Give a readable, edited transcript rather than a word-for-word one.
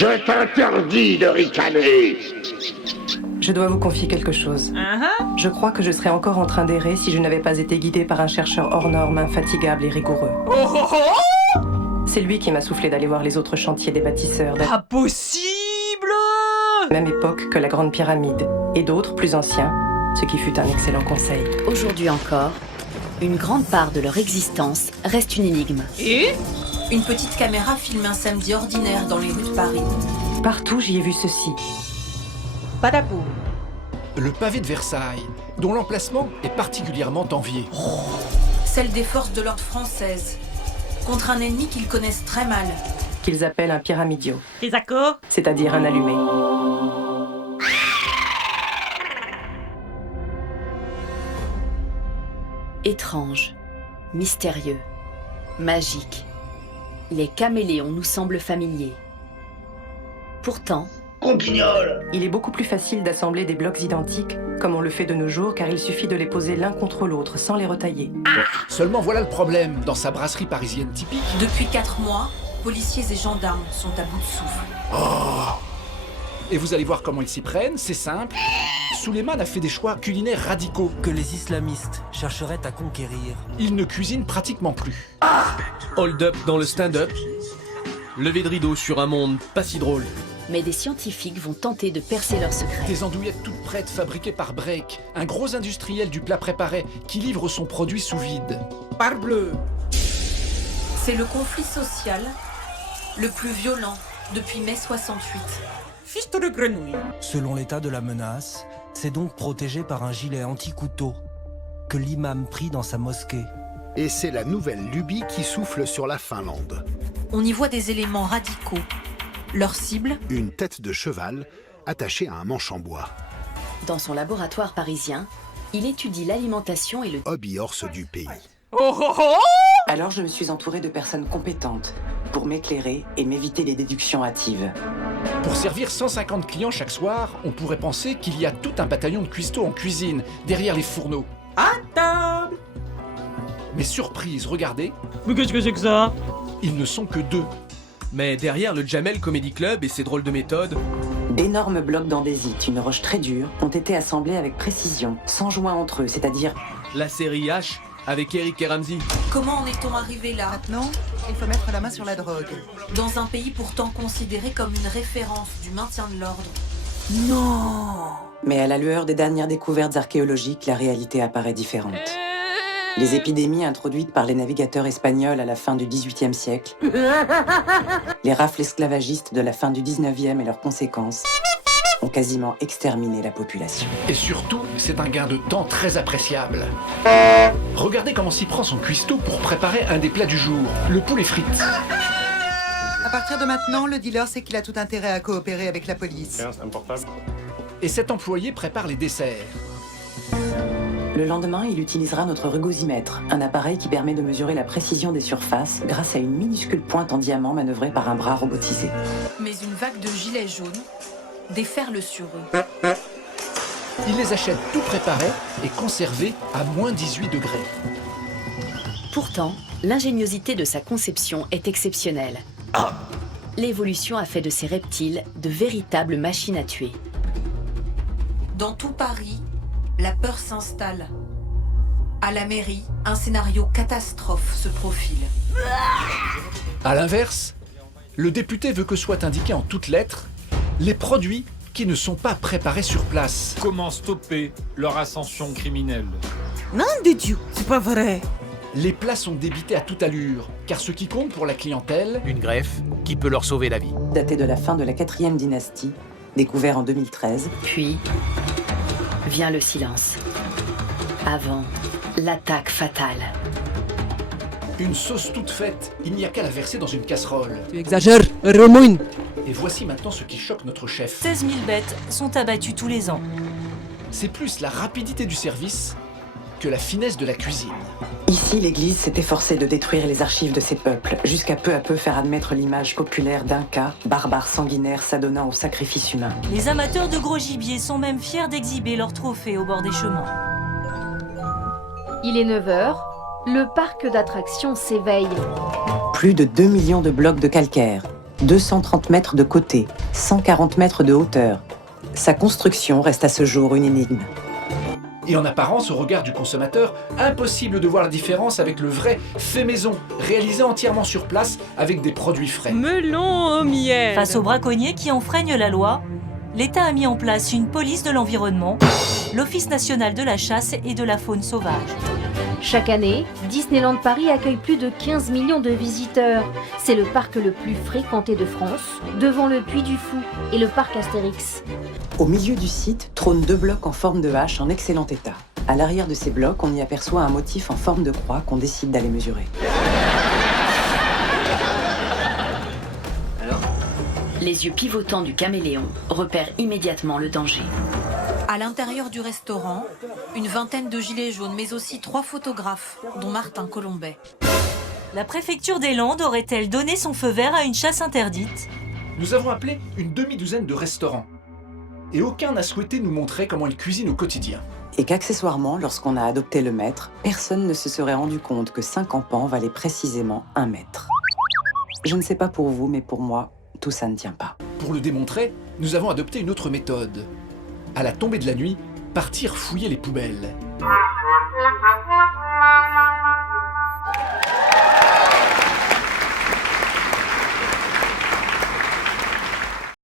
Je t'interdis de ricaner. Je dois vous confier quelque chose. Je crois que je serais encore en train d'errer si je n'avais pas été guidé par un chercheur hors norme, infatigable et rigoureux. C'est lui qui m'a soufflé d'aller voir les autres chantiers des bâtisseurs, Pas possible! même époque que la Grande Pyramide, et d'autres plus anciens, ce qui fut un excellent conseil. Aujourd'hui encore, une grande part de leur existence reste une énigme. Et? Une petite caméra filme un samedi ordinaire dans les rues de Paris. Partout, j'y ai vu ceci. Padabou. Le pavé de Versailles, dont l'emplacement est particulièrement envié. Celle des forces de l'ordre françaises. Contre un ennemi qu'ils connaissent très mal. Qu'ils appellent un pyramidio, Isako? c'est-à-dire un allumé. Étrange, mystérieux, magique. Les caméléons nous semblent familiers. Pourtant, Il est beaucoup plus facile d'assembler des blocs identiques, comme on le fait de nos jours, car il suffit de les poser l'un contre l'autre, sans les retailler. Seulement voilà le problème, dans sa brasserie parisienne typique, Depuis 4 mois, policiers et gendarmes sont à bout de souffle. et vous allez voir comment ils s'y prennent, c'est simple. Souleiman a fait des choix culinaires radicaux. Que les islamistes chercheraient à conquérir. Il ne cuisine pratiquement plus. Hold-up dans le stand-up. Levé de rideau sur un monde pas si drôle. mais des scientifiques vont tenter de percer leurs secrets. Des andouillettes toutes prêtes fabriquées par Break, un gros industriel du plat préparé qui livre son produit sous vide. Parbleu. C'est le conflit social le plus violent depuis mai 68. Fils de grenouille. Selon l'état de la menace, c'est donc protégé par un gilet anti-couteau que l'imam prit dans sa mosquée. Et c'est la nouvelle lubie qui souffle sur la Finlande. On y voit des éléments radicaux. Leur cible, Une tête de cheval attachée à un manche en bois. Dans son laboratoire parisien, il étudie l'alimentation et le... Hobby horse du pays. Oh oh oh! Alors je me suis entouré de personnes compétentes pour m'éclairer et m'éviter les déductions hâtives. Pour servir 150 clients chaque soir, on pourrait penser qu'il y a tout un bataillon de cuistots en cuisine, derrière les fourneaux. À table! Mais surprise, regardez, Mais qu'est-ce que c'est que ça? ils ne sont que 2. Mais derrière le Jamel Comedy Club et ses drôles de méthodes, D'énormes blocs d'andésite, une roche très dure, ont été assemblés avec précision, sans joint entre eux, c'est-à-dire la série H avec Eric et Ramsey. comment en est-on arrivé là, Maintenant, il faut mettre la main sur la drogue. dans un pays pourtant considéré comme une référence du maintien de l'ordre? Non! Mais à la lueur des dernières découvertes archéologiques, la réalité apparaît différente. Les épidémies introduites par les navigateurs espagnols à la fin du XVIIIe siècle, les rafles esclavagistes de la fin du XIXe et leurs conséquences, ont quasiment exterminé la population. Et surtout, c'est un gain de temps très appréciable. Regardez comment s'y prend son cuistot pour préparer un des plats du jour, le poulet frites. À partir de maintenant, le dealer sait qu'il a tout intérêt à coopérer avec la police. Et cet employé prépare les desserts. Le lendemain, il utilisera notre rugosimètre, un appareil qui permet de mesurer la précision des surfaces grâce à une minuscule pointe en diamant manœuvrée par un bras robotisé. Mais une vague de gilets jaunes déferle sur eux. Il les achète tout préparés et conservés à moins 18 degrés. Pourtant, l'ingéniosité de sa conception est exceptionnelle. L'évolution a fait de ces reptiles de véritables machines à tuer. Dans tout Paris, la peur s'installe. À la mairie, un scénario catastrophe se profile. A l'inverse, le député veut que soit indiqué en toutes lettres les produits qui ne sont pas préparés sur place. Comment stopper leur ascension criminelle? Non de Dieu, c'est pas vrai. Les plats sont débités à toute allure, car ce qui compte pour la clientèle, Une greffe qui peut leur sauver la vie. Daté de la fin de la 4e dynastie, découvert en 2013, Puis, vient le silence. Avant, l'attaque fatale. une sauce toute faite, il n'y a qu'à la verser dans une casserole. Tu exagères, remouine. Et voici maintenant ce qui choque notre chef. 16 000 bêtes sont abattues tous les ans. C'est plus la rapidité du service que la finesse de la cuisine. ici l'Église s'est efforcée de détruire les archives de ces peuples, jusqu'à peu à peu faire admettre l'image populaire d'Inca, barbares sanguinaires s'adonnant au sacrifice humain. Les amateurs de gros gibier sont même fiers d'exhiber leurs trophées au bord des chemins. Il est 9 h, le parc d'attractions s'éveille. Plus de 2 millions de blocs de calcaire, 230 mètres de côté, 140 mètres de hauteur. Sa construction reste à ce jour une énigme. Et en apparence, au regard du consommateur, impossible de voir la différence avec le vrai fait maison, réalisé entièrement sur place avec des produits frais. Melon au miel. Face aux braconniers qui enfreignent la loi, l'État a mis en place une police de l'environnement, l'Office national de la chasse et de la faune sauvage. Chaque année, Disneyland Paris accueille plus de 15 millions de visiteurs. C'est le parc le plus fréquenté de France, devant le Puy du Fou et le parc Astérix. Au milieu du site trônent 2 blocs en forme de hache en excellent état. À l'arrière de ces blocs, on y aperçoit un motif en forme de croix qu'on décide d'aller mesurer. Les yeux pivotants du caméléon repèrent immédiatement le danger. À l'intérieur du restaurant, une vingtaine de gilets jaunes, mais aussi 3 photographes, dont Martin Colombet. La préfecture des Landes aurait-elle donné son feu vert à une chasse interdite? Nous avons appelé une demi-douzaine de restaurants. Et aucun n'a souhaité nous montrer comment ils cuisinent au quotidien. Et qu'accessoirement, lorsqu'on a adopté le mètre, personne ne se serait rendu compte que 5 campans valaient précisément 1 mètre. Je ne sais pas pour vous, mais pour moi, tout ça ne tient pas. Pour le démontrer, nous avons adopté une autre méthode. À la tombée de la nuit, partir fouiller les poubelles.